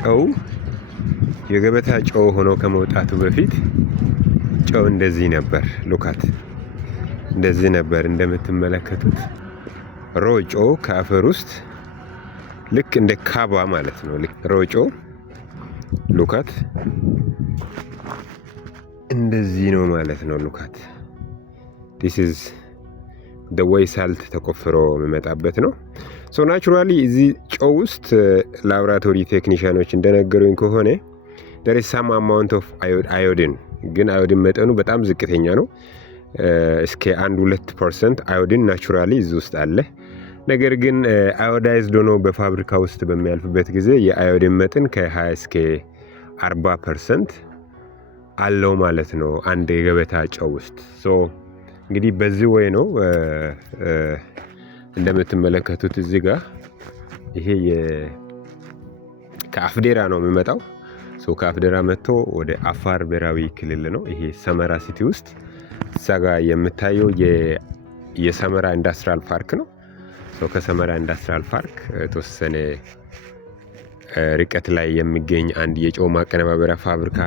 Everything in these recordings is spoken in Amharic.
ጨው የገበታ ጨው ሆኖ ከመውጣቱ በፊት ጨው እንደዚህ ነበር። ሉካት እንደዚህ ነበር እንደምትመለከቱት ሮጮ ከአፈር ውስጥ ልክ እንደ ካባ ማለት ነው። ሮጮ ሉካት እንደዚህ ነው ማለት ነው። ሉካት this is the way salt ተቆፍሮ የሚመጣበት ነው። ሶ ናቹራሊ እዚህ ጨው ውስጥ ላብራቶሪ ቴክኒሻኖች እንደነገሩኝ ከሆነ there is some amount of iodine ግን አዮዲን መጠኑ በጣም ዝቅተኛ ነው። እስከ 1-2% አዮዲን ናቹራሊ እዚህ ውስጥ አለ። ነገር ግን አዮዳይዝድ ሆኖ በፋብሪካ ውስጥ በሚያልፍበት ጊዜ የአዮዲን መጠን ከ20 እስከ 40% አለው ማለት ነው አንድ የገበታ ጨው ውስጥ። ሶ እንግዲህ በዚህ ወይ ነው እንደምትመለከቱት እዚህ ጋር ይሄ ከአፍዴራ ነው የሚመጣው። ሶ ከአፍዴራ መጥቶ ወደ አፋር ብሔራዊ ክልል ነው። ይሄ ሰመራ ሲቲ ውስጥ እዛጋ የምታየው የሰመራ ኢንዱስትሪያል ፓርክ ነው። ሶ ከሰመራ ኢንዱስትሪያል ፓርክ የተወሰነ ርቀት ላይ የሚገኝ አንድ የጨው ማቀነባበሪያ ፋብሪካ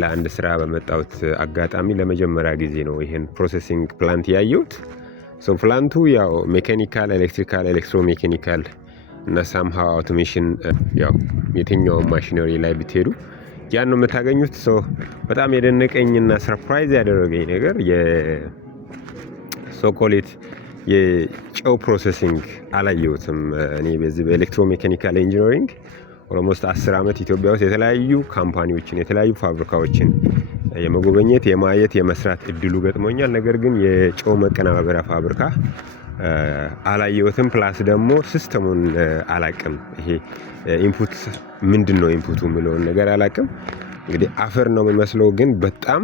ለአንድ ስራ በመጣሁት አጋጣሚ ለመጀመሪያ ጊዜ ነው ይሄን ፕሮሰሲንግ ፕላንት ያየሁት። ሶ ፕላንቱ ያው ሜካኒካል፣ ኤሌክትሪካል፣ ኤሌክትሮሜካኒካል እና ሳምሃው አውቶሜሽን ያው የትኛውም ማሽነሪ ላይ ብትሄዱ ያን ነው የምታገኙት። ሶ በጣም የደነቀኝና ሰርፕራይዝ ያደረገኝ ነገር የሶኮሌት የጨው ፕሮሰሲንግ አላየሁትም። እኔ በዚህ በኤሌክትሮሜካኒካል ኢንጂነሪንግ ኦልሞስት 10 ዓመት ኢትዮጵያ ውስጥ የተለያዩ ካምፓኒዎችን የተለያዩ ፋብሪካዎችን የመጎበኘት የማየት የመስራት እድሉ ገጥሞኛል። ነገር ግን የጨው መቀነባበሪያ ፋብሪካ አላየሁትም። ፕላስ ደግሞ ሲስተሙን አላቅም። ይሄ ኢንፑት ምንድነው ኢንፑቱ የሚለውን ነገር አላቅም። እንግዲህ አፈር ነው የሚመስለው ግን በጣም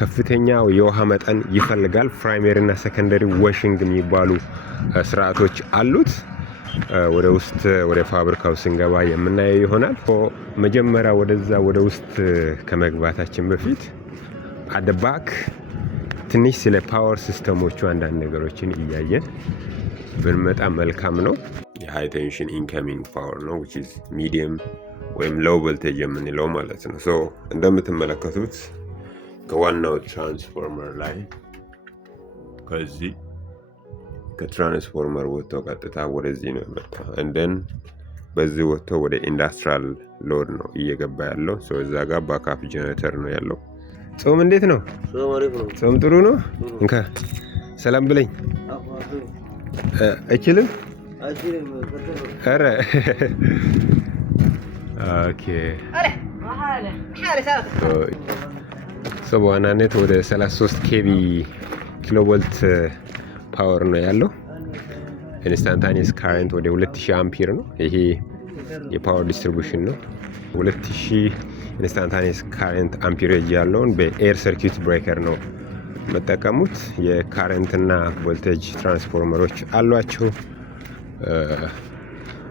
ከፍተኛ የውሃ መጠን ይፈልጋል። ፕራይመሪ እና ሰከንደሪ ዋሽንግ የሚባሉ ስርዓቶች አሉት። ወደ ውስጥ ወደ ፋብሪካው ስንገባ የምናየው ይሆናል። መጀመሪያ ወደዛ ወደ ውስጥ ከመግባታችን በፊት አደባክ ትንሽ ስለ ፓወር ሲስተሞቹ አንዳንድ ነገሮችን እያየን ብንመጣ መልካም ነው። የሃይ ቴንሽን ኢንከሚንግ ፓወር ነው which is medium ወይም ሎው ቮልቴጅ የምንለው ማለት ነው። ሶ እንደምትመለከቱት ከዋናው ትራንስፎርመር ላይ ከዚህ ከትራንስፎርመር ወጥቶ ቀጥታ ወደዚህ ነው የመጣው። እንደን በዚህ ወጥቶ ወደ ኢንዱስትሪያል ሎድ ነው እየገባ ያለው። ሶ እዛ ጋር ባካፕ ጀነሬተር ነው ያለው። ጾም እንዴት ነው? ጾም ጥሩ ነው። እንካ ሰላም ብለኝ። አይችልም። ኧረ ኦኬ። በዋናነት ወደ 33 ኬቪ ኪሎቮልት ፓወር ነው ያለው። ኢንስታንታኒየስ ካረንት ወደ 2000 አምፒር ነው። ይሄ የፓወር ዲስትሪቢዩሽን ነው። 2000 ኢንስታንታኒየስ ካረንት አምፒሬጅ ያለውን በኤር ሰርኪዩት ብሬከር ነው መጠቀሙት። የካረንትና ቮልቴጅ ትራንስፎርመሮች አሏቸው።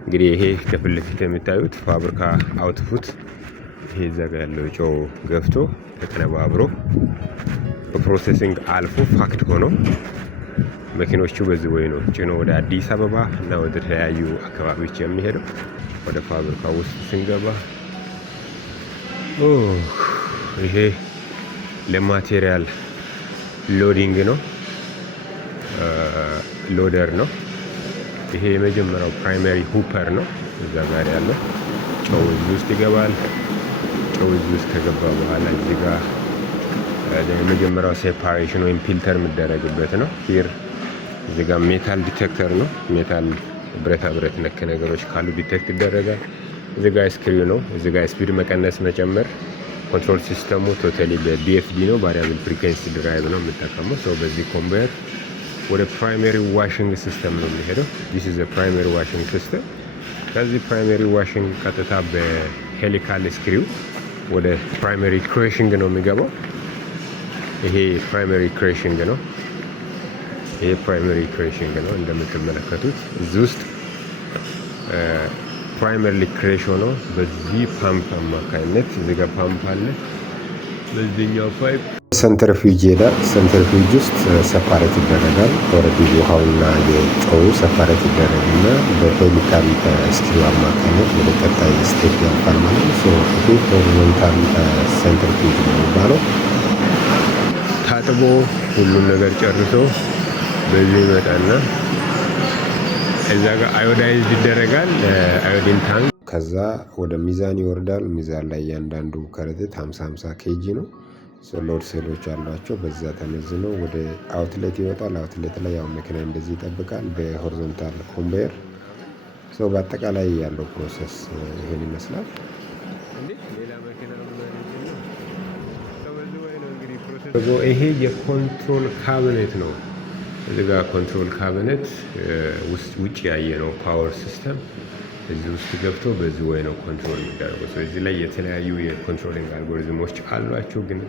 እንግዲህ ይሄ ከፊት ለፊት የምታዩት ፋብሪካ አውትፑት ይሄ ዘጋ ያለው ጨው ገፍቶ ተቀነባብሮ በፕሮሰሲንግ አልፎ ፋክት ሆኖ መኪኖቹ በዚህ ወይ ነው ጭኖ ወደ አዲስ አበባ እና ወደ ተለያዩ አካባቢዎች የሚሄደው። ወደ ፋብሪካ ውስጥ ስንገባ ይሄ ለማቴሪያል ሎዲንግ ነው፣ ሎደር ነው። ይሄ የመጀመሪያው ፕራይመሪ ሁፐር ነው። እዛ ጋር ያለው ጨው እዚህ ውስጥ ይገባል። ጨው እዚህ ውስጥ ከገባ በኋላ እዚህ ጋር የመጀመሪያው ሴፓሬሽን ወይም ፊልተር የሚደረግበት ነው። ሂር እዚህ ጋር ሜታል ዲቴክተር ነው። ሜታል ብረታ ብረት ነክ ነገሮች ካሉ ዲቴክት ይደረጋል። እዚህ ጋር ስክሪው ነው። እዚህ ጋር ስፒድ መቀነስ መጨመር። ኮንትሮል ሲስተሙ ቶታሊ በቢኤፍዲ ነው፣ ቫሪያብል ፍሪኩዌንሲ ድራይቭ ነው የምጠቀመው። ሰው በዚህ ኮምባየር ወደ ፕራይመሪ ዋሽንግ ሲስተም ነው የሚሄደው። ዲስ ኢዝ ፕራይመሪ ዋሽንግ ሲስተም። ከዚህ ፕራይመሪ ዋሽንግ ቀጥታ በሄሊካል ስክሪው ወደ ፕራይመሪ ክሬሽንግ ነው የሚገባው። ይሄ ፕራይመሪ ክሬሽንግ ነው። ይሄ ፕራይመሪ ክሬሽንግ ነው እንደምትመለከቱት። እዚህ ውስጥ ፕራይመሪ ክሬሽ ሆኖ በዚህ ፓምፕ አማካኝነት እዚህ ጋር ፓምፕ አለ። በዚህኛው ፓይፕ ሰንትሪፊውጅ ይሄዳል። ሰንትሪፊውጅ ውስጥ ሰፓሬት ይደረጋል። ኦልሬዲ ውሃውና የጨው ሰፓሬት ይደረግና በሄሊካል ስቲም አማካኝነት ወደ ቀጣይ ስቴፕ ያልፋል ማለት ነው። ሶ ይሄ ሆሪዞንታል ሰንትሪፊውጅ ነው የሚባለው። ታጥቦ ሁሉም ነገር ጨርሶ በዚህ ይመጣና እዛ ጋር አዮዳይዝድ ይደረጋል። አዮዲን ታንክ ከዛ ወደ ሚዛን ይወርዳል። ሚዛን ላይ እያንዳንዱ ከረጢት 50 ኬጂ ነው። ሎድ ሴሎች አሏቸው። በዛ ተመዝነው ወደ አውትሌት ይወጣል። አውትሌት ላይ ያው መኪና እንደዚህ ይጠብቃል በሆሪዞንታል ኮንቬየር። በአጠቃላይ ያለው ፕሮሰስ ይሄን ይመስላል። ይሄ የኮንትሮል ካቢኔት ነው። እዚህ ጋር ኮንትሮል ካቢኔት ውጭ ያየ ነው ፓወር ሲስተም እዚህ ውስጥ ገብቶ በዚህ ወይ ነው ኮንትሮል የሚደረገው። ስለዚህ ላይ የተለያዩ የኮንትሮሊንግ አልጎሪዝሞች አሏቸው። ግን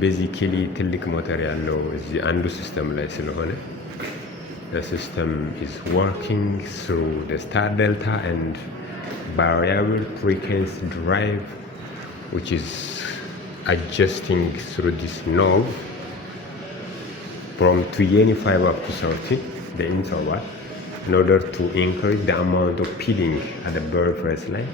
ቤዚካሊ ትልቅ ሞተር ያለው እዚህ አንዱ ሲስተም ላይ ስለሆነ ሲስተም ኢዝ ወርኪንግ ስሩ the star delta and variable frequency drive which is adjusting through this knob from 25 up to 30 the interval in order to increase the amount of feeding at the bird first line.